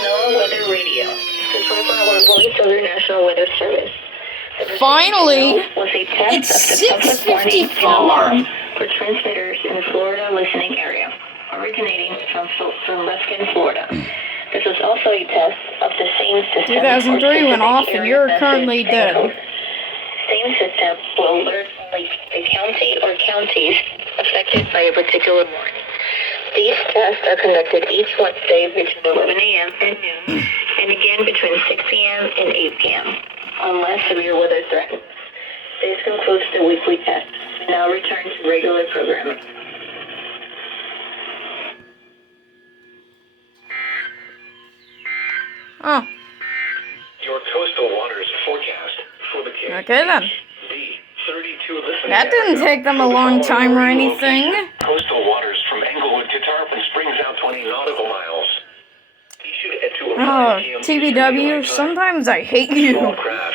NOAA Weather Radio, the 24-hour voice of the National Weather Service. Finally, was a test it's of the public warning and alarm 6:54. for transmitters in the Florida listening area, originating from Ruskin, Florida. This was also a test of the same system. 2003 went off and you're currently dead. Same system will alert a county or counties affected by a particular warning. These tests are conducted each Wednesday between 11 a.m. and noon, and again between 6 p.m. and 8 p.m. unless severe weather threatens. This concludes the weekly test. Now return to regular programming. Oh. Your coastal waters forecast for the case. Okay then. B32 listening That didn't area. take them a long time or anything. Coastal waters from Englewood to Tarpon Springs out 20 nautical miles. You should head to a Oh, 5 p.m. TBW, sometimes I hate you. Small craft